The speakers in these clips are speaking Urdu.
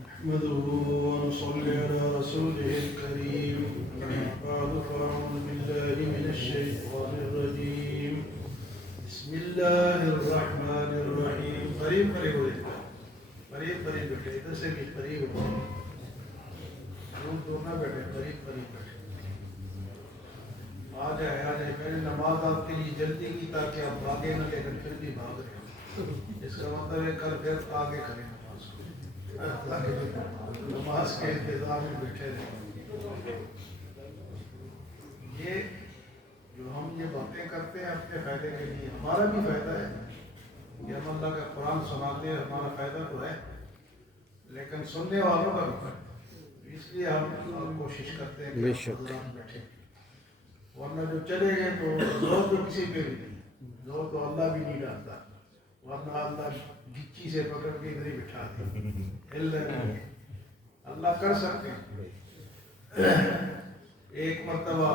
نحمده ونصلي على رسوله الكريم أما بعد فأعوذ بالله من الشيطان الرجيم بسم الله الرحمن الرحيم قریب قریب بیٹھے ادھر سے بھی قریب دور نہ بیٹھے قریب بیٹھے آ جائے میں نے نماز آپ کے لیے جلدی کی تاکہ آپ بھاگے نہ لیکن پھر بھی بھاگ رہے ہیں اس کا مطلب ہے کل پھر آگے کریں نماز کو نماز کے انتظام میں بیٹھے رہے یہ جو ہم یہ باتیں کرتے ہیں اپنے فائدے کے لیے ہمارا بھی فائدہ ہے کہ ہم اللہ کا قرآن سناتے ہیں ہمارا فائدہ تو ہے لیکن سننے والوں کا بھی فائدہ اس لیے ہم کوشش کرتے ہیں کہ بیٹھے ورنہ جو چلے گئے تو زور تو کسی پہ بھی نہیں زور تو اللہ بھی نہیں ڈالتا ورنہ اللہ گچی سے پکڑ کے ادھر ہی بٹھا دے اللہ کر سکتے ہیں ایک مرتبہ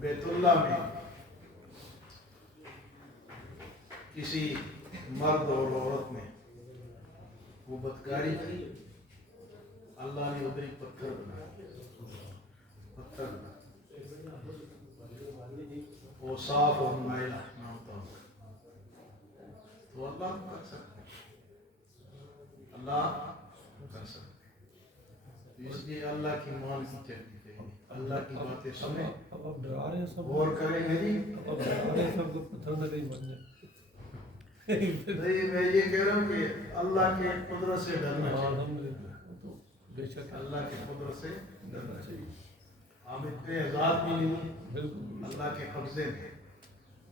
بیت اللہ میں کسی مرد اور عورت نے وہ بدکاری کی اللہ نے ادھر ہی پتھر بنا وہ صاف اور مائل نہ ہوتا تو اللہ کر سکتے اللہ کر سکتے اس لیے اللہ کی مان کی چلتی رہے اللہ کی باتیں سنیں غور کریں گے جی نہیں میں یہ کہہ رہا ہوں کہ اللہ کے قدرت سے ڈرنا چاہیے اللہ کی قدرت سے ڈرنا چاہیے ہم اتنے آزاد بھی نہیں اللہ کے قبضے میں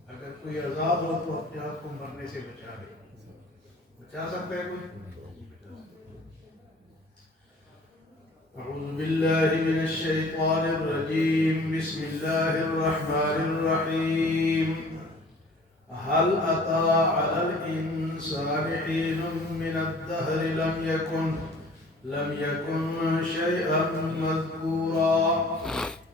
اگر کوئی آزاد ہو تو اپنے آپ کو مرنے سے بچا سکتا ہے کوئی اعوذ باللہ من الشیطان الرجیم بسم اللہ الرحمن الرحیم هل أتى على الإنسان حين من الدهر لم يكن شيئا مذكورا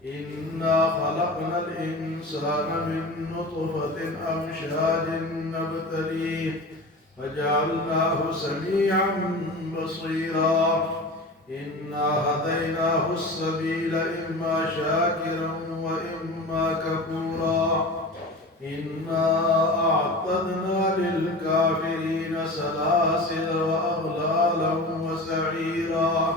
إنا خلقنا الإنسان من نطفة أمشاج نبتليه فجعلناه سميعا بصيرا إنا هديناه السبيل إما شاكرا وإما كفورا إنا أعتدنا للكافرين سلاسل وأغلالا وسعيرا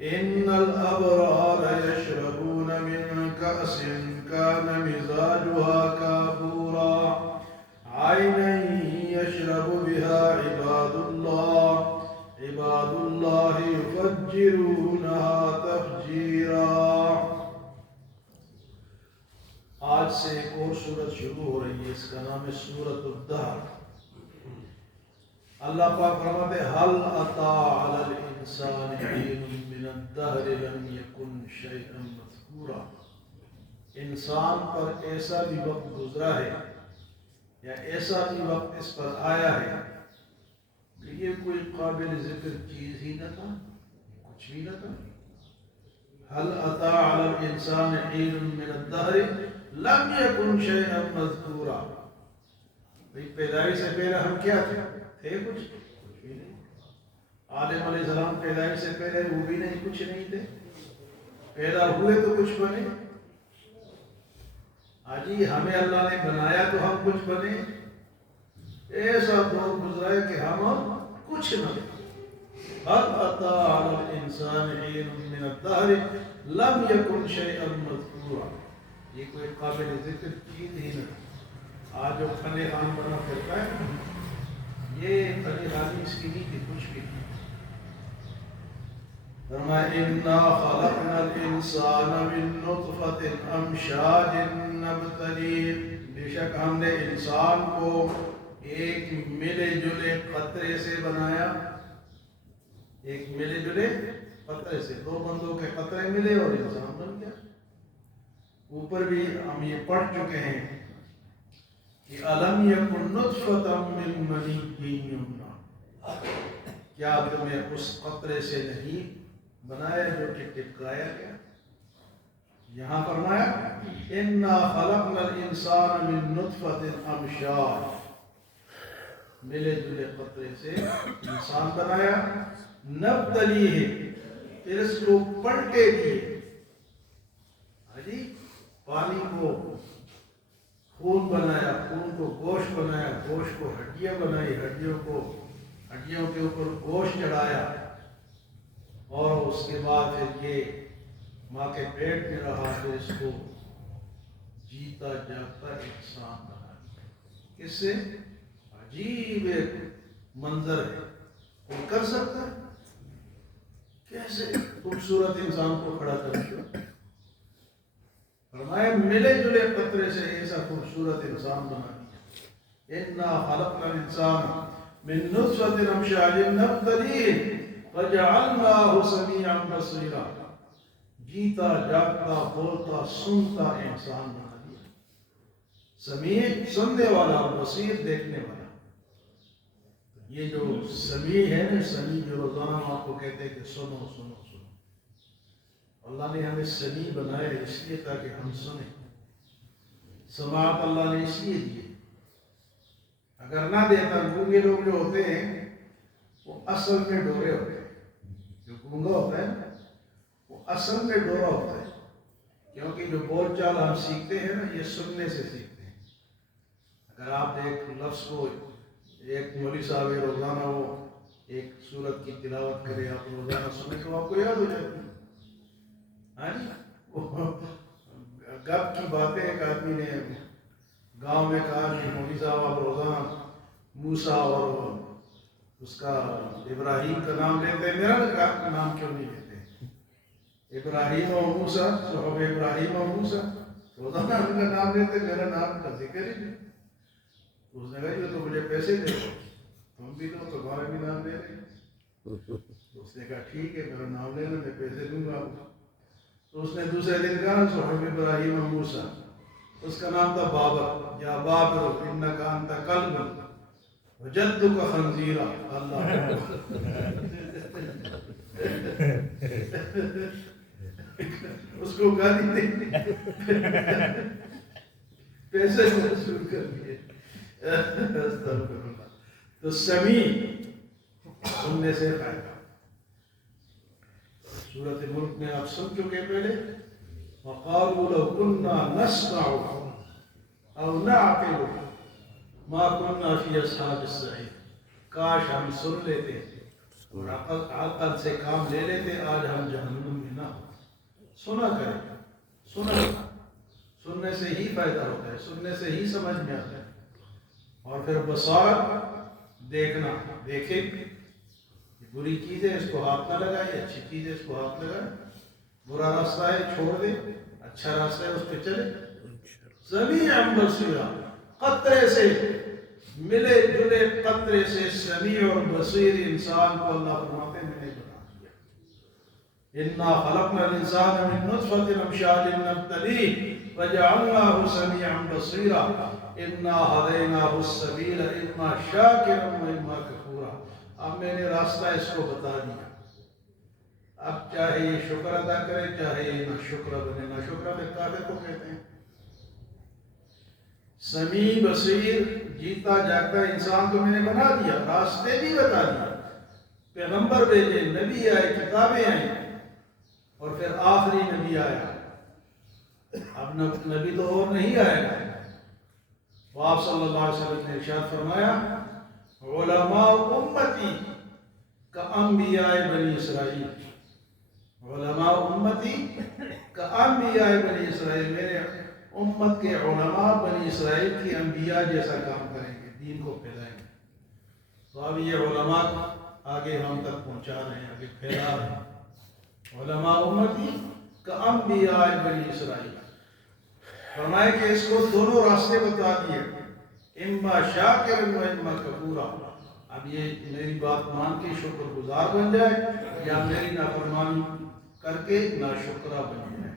إن الأبرار يشربون من كأس كان مزاجها كافورا عينا يشرب بها عباد الله يفجرونها تفجيرا آج سے ایک اور سورت شروع ہو رہی ہے اس کا نام ہے سورۃ الدہر اللہ پاک فرماتے ہیں هل أتى على الإنسان حين من الدهر لم يكن شيئا مذكورا انسان پر ایسا بھی وقت گزرا ہے یا ایسا بھی وقت اس پر آیا ہے کہ یہ کوئی قابل ذکر چیز ہی نہ تھا کچھ بھی نہ تھا هل أتى على الإنسان حين من الدهر لم يكن شيئا مذكورا پیدائش سے پہلے ہم کیا تھے کچھ بھی نہیں آدم علیہ السلام پیدائش سے پہلے وہ بھی نہیں کچھ نہیں تھے پیدا ہوئے تو کچھ بنے آجی ہمیں اللہ نے بنایا تو ہم کچھ بنے ایسا دور گزرا ہے کہ ہم کچھ نہ هل أتى على الإنسان حين من الدهر لم يكن شيئا مذكورا یہ کوئی قابل ذکر چیز ہی نہ آج جو فن خان بنا پھرتا ہے یہ فن خانی اس کی نہیں تھی کچھ بھی نہیں فرمایا اِنَّا خَلَقْنَا الْإِنسَانَ مِن نُطْفَةٍ أَمْشَاجٍ نَبْتَلِيهِ بے شک ہم نے انسان کو ایک ملے جلے قطرے سے بنایا ایک ملے جلے قطرے سے دو بندوں کے قطرے ملے اور انسان بن گیا اوپر بھی ہم یہ پڑھ چکے ہیں کہ أَلَمْ يَكُنْ نُطْفَةً مِّن مَّنِيٍّ يُمْنَىٰ کیا تمہیں اس قطرے سے نہیں بنایا جو کہ ٹپکایا گیا یہاں فرمایا اِنَّا خَلَقْنَا الْإِنسَانَ مِن نُطْفَةٍ أَمْشَاجٍ ملے جلے قطرے سے انسان بنایا نبتلی ہے، پھر اس کو پلٹے دیے، جی پانی کو خون بنایا، خون کو گوشت بنایا، گوشت کو ہڈیاں بنائی، ہڈیوں کے اوپر گوشت چڑھایا، اور اس کے بعد پھر یہ ماں کے پیٹ میں رہا، پھر اس کو جیتا جاگتا انسان بنا دیا۔ کس سے؟ عجیب ایک منظر ہے، کوئی کر سکتا ہے؟ کیسے خوبصورت انسان کو کھڑا کر دیا؟ فرمایا ملے جلے قطرے سے ایسا خوبصورت انسان بنا دیا۔ اِنَّا خَلَقْنَا الْإِنسَانَ مِن نُطْفَةٍ أَمْشَاجٍ نَبْتَلِيهِ فَجَعَلْنَاهُ سَمِيعًا بَصِيرًا، جیتا جاگتا بولتا سنتا انسان بنا دیا، سمیع سننے والا، بصیر دیکھنے والا۔ یہ جو سمیع ہے نا، سمیع جو روزانہ آپ کو کہتے ہیں کہ سنو سنو سنو، اللہ نے ہمیں سمیع بنایا اس لیے تاکہ ہم سنیں۔ سماعت اللہ نے اس لیے دی، اگر نہ دیتا، گونگے لوگ جو ہوتے ہیں وہ اصل میں ڈورے ہوتے ہیں، جو گونگا ہوتا ہے وہ اصل میں ڈورا ہوتا ہے، کیونکہ جو بول چال ہم سیکھتے ہیں نا، یہ سننے سے سیکھتے ہیں۔ اگر آپ ایک لفظ کو، ایک مولوی صاحب روزانہ وہ ایک سورت کی تلاوت کرے، آپ روزانہ سنیں تو آپ کو یاد ہو جاتی ہے۔ ہاں جی، گپ کی باتیں ایک آدمی نے گاؤں میں کہا کہ مولوی صاحب آپ روزانہ موسیٰ اور اس کا ابراہیم کا نام لیتے ہیں، میرا نام کیوں نہیں لیتے؟ ابراہیم اور موسیٰ، صحب ابراہیم اور موسیٰ، روزانہ ان کا نام لیتے، میرا نام کا ذکر ہی نہیں۔ اس نے کہا یہ تو مجھے پیسے دے دو، تم بھی دو، تمہارا بھی نام لے رہے ہیں۔ اس نے کہا ٹھیک ہے، میرا نام لینا، میں پیسے دوں گا۔ تو اس نے دوسرے دن کہا صحب ابراہیم و موسیٰ، اس کا نام تھا بابر، یا بابر انکا انت کلب وجدک خنزیرا، اللہ اس کو گالی نہیں، پیسے وصول کر لیے۔ تو سمیع سننے سے فائدہ۔ سورۃ ملک میں آپ سن چکے پہلے، وَقَالُوا لَوْ كُنَّا نَسْمَعُ أَوْ نَعْقِلُ مَا كُنَّا فِي أَصْحَابِ السَّعِيرِ، کاش ہم سن لیتے اور عقل سے کام لے لیتے، آج ہم جہنم میں نہ ہوتے۔ سنا کریں، سننے سے ہی فائدہ ہوتا ہے، سننے سے ہی سمجھ میں آتا ہے۔ اور پھر بصارت، دیکھنا، دیکھیں بری چیز ہے اس کو ہاتھ نہ لگائے، اچھی چیز ہے اس کو ہاتھ لگائے، برا راستہ ہے چھوڑ دے، اچھا راستہ ہے اس پہ چلے۔ سمیع بصیرا، قطرے سے ملے جلے قطرے سے سمیع اور بصیر انسان کو اللہ فرماتے ہیں میں نے بنا دیا۔ انا خلقنا الانسان من نطفة امشاج نبتليه وجعلناه سميعا بصيرا انا هديناه السبيل اما شاكرا واما كفورا، اب میں نے راستہ اس کو بتا دیا، اب چاہے یہ شکر ادا کرے چاہے یہ نہ شکر بنے، نہ شکر میں کافر کو کہتے ہیں۔ سمیع بصیر، جیتا جاگتا انسان کو میں نے بنا دیا، راستے بھی بتا دیا، پیغمبر بھیجے، نبی آئے، کتابیں آئیں، اور پھر آخری نبی آیا۔ اب نبی تو اور نہیں آئے گا۔ آپ صلی اللہ علیہ وسلم نے ارشاد فرمایا علماء امتی کا انبیاء بنی اسرائیل، علماء امتی کا انبیاء بنی اسرائیل، میرے امت کے علماء بنی اسرائیل کی انبیاء جیسا کام کریں گے، دین کو پھیلائیں گے۔ تو اب یہ علماء آگے ہم تک پہنچا رہے ہیں، آگے پھیلا رہے ہیں۔ علماء امتی کا انبیاء بنی اسرائیل، فرمائے کہ اس کو دونوں راستے بتا دیے، اما شاکر و اما کفورا، اب یہ میری بات مان کے شکر گزار بن جائے یا میری نافرمانی کر کے ناشکرہ بن جائے۔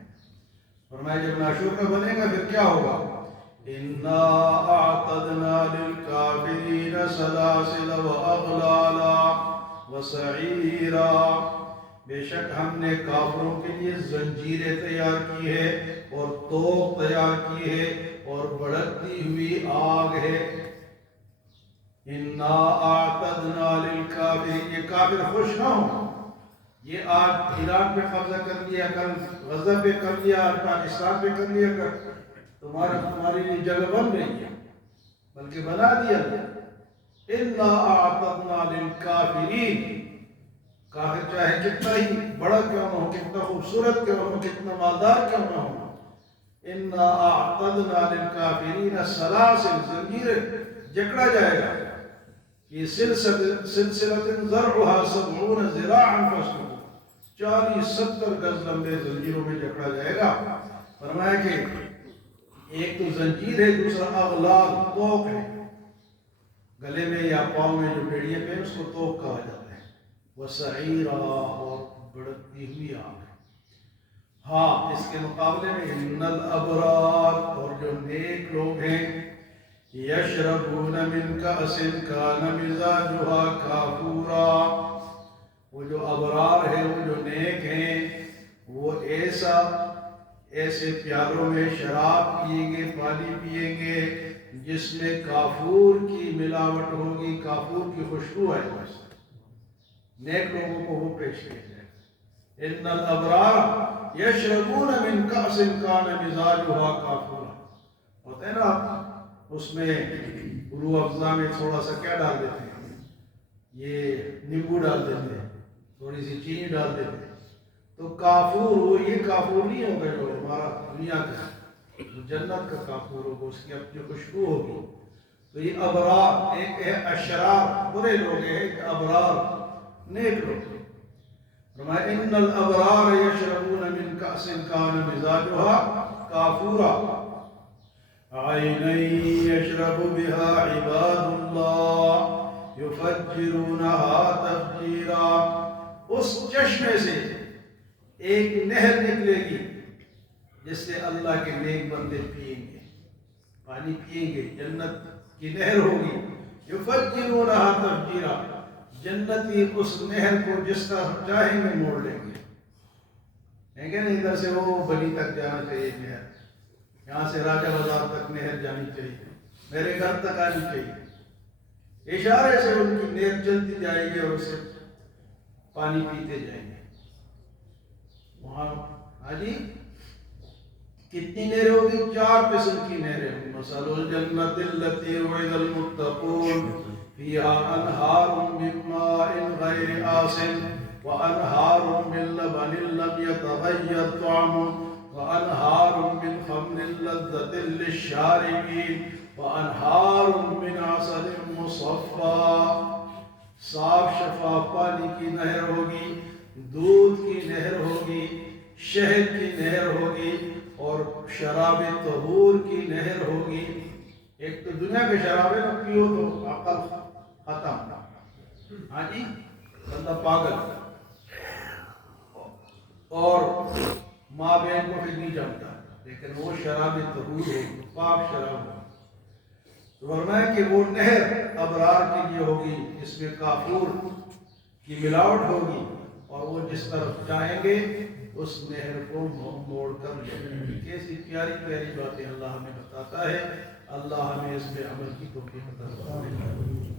فرمائے جب ناشکر بنے گا پھر کیا ہوگا؟ اِنَّا أَعْتَدْنَا لِلْكَافِرِينَ سَلَاسِلَ وَأَغْلَالًا وَسَعِيرًا، بے شک ہم نے کافروں کے لیے زنجیریں تیار کی ہے اور توق تیار کی ہے اور بھڑکتی ہوئی آگ ہے۔ اِنَّا أَعْتَدْنَا لِلْكَافِرِينَ، یہ کافر خوش نہ ہوں، یہ آج ایران پہ قبضہ کر لیا، کل غزہ پہ کر لیا، آج پاکستان پہ کر لیا، کر تمہاری لیے جگہ بن رہی ہے، بلکہ بنا دیا گیا۔ اِنَّا أَعْتَدْنَا لِلْكَافِرِينَ، کافر چاہے کتنا ہی بڑا کیوں نہ ہو، کتنا خوبصورت کیوں نہ ہو، کتنا مالدار کیوں نہ ہو، اِنَّا أَعْتَدْنَا لِلْكَافِرِينَ سَلَاسِلَ، زنجیریں جکڑا جائے گا، یہ سلسلۃ ذرعها 70 ذراعا فاسلکوہ، 40-70 گز لمبے زنجیروں میں جکڑا جائے گا۔ فرمایا کہ ایک تو زنجیر ہے، دوسرا اغلال توق ہے، گلے میں یا پاؤں میں جو بیڑیاں پہ اس کو توق کہا جاتا ہے، وَسَعِيرًا، اور بڑھتی ہوئی آگ ہے۔ ہاں، اس کے مقابلے میں ان الابرار، اور جو نیک لوگ ہیں، یشربون من کأس کان مزاجها کافورا، وہ جو ابرار ہیں، وہ جو نیک ہیں، وہ ایسے پیالوں میں شراب پیئیں گے، پانی پیئیں گے جس میں کافور کی ملاوٹ ہوگی، کافور کی خوشبو ہے، بس نیک لوگوں کو وہ پیش کیا جائے۔ ان الابرار یشربون من کأس کان مزاجها کافورا، ہوتا ہے نا اس میں روح افزا میں تھوڑا سا کیا ڈال دیتے ہیں، یہ نیمبو ڈال دیتے ہیں، تھوڑی سی چینی ڈال دیتے ہیں، تو کافور ہو، یہ کافور نہیں ہوگا جو ہمارا دنیا کا، جو جنت کا کافور ہوگا، اس کی اپنی خوشبو ہوگی۔ تو یہ ابرار، ایک ہے اشرار برے لوگ ہیں، ایک ابرار نیک لوگ۔ فرمایا ان الابرار یشربون من کأس کان مزاجها کافورا عینا یشرب بها عباد اللہ یفجرونها تفجیرا، اس چشمے سے ایک نہر نکلے گی جس سے اللہ کے نیک بندے پئیں گے، پانی پئیں گے، جنت کی نہر ہوگی۔ یفجرونها تفجیرا، جنتی اس نہر کو جس طرح چاہیں گے موڑ لیں گے، ہے کہ نہیں؟ ادھر سے وہ بلی تک جانا چاہیے نہر، یہاں سے راجہ بازار تک نہر جانی چاہیے، میرے گھر تک آنی چاہیے، اشارے سے ان کی نہر چلتی جائے گی اور اسے پانی پیتے جائیں گے۔ وہاں حاجی کتنی نہریں ہوگی؟ 4 قسم کی نہریں ہوگی۔ مثل الجنت التي وعد المتقون فيها انہار من ماء غیر آسن وانہار من لبن لم يتغیر طعمه وانہار من خمر لذة للشاربین وانہار من عسل مصفى، صاف شفاف پانی کی نہر ہوگی، دودھ کی نہر ہوگی، شہد کی نہر ہوگی، اور شراب طہور کی نہر ہوگی۔ ایک تو دنیا کے شرابیں نہ پیو تو عقل ختم، ہاں جی، بندہ پاگل، اور ماں بہن کو پھر نہیں جانتا، لیکن وہ شراب طہور ہوگی، پاک شراب ہوگی۔ تو فرمایا کہ وہ نہر ابرار کے لیے ہوگی، اس میں کافور کی ملاوٹ ہوگی، اور وہ جس طرف چاہیں گے اس نہر کو موڑ کر لیں گے۔ کیسی پیاری پیاری باتیں اللہ ہمیں بتاتا ہے، اللہ ہمیں اس پہ عمل کی توفیق عطا فرمائے۔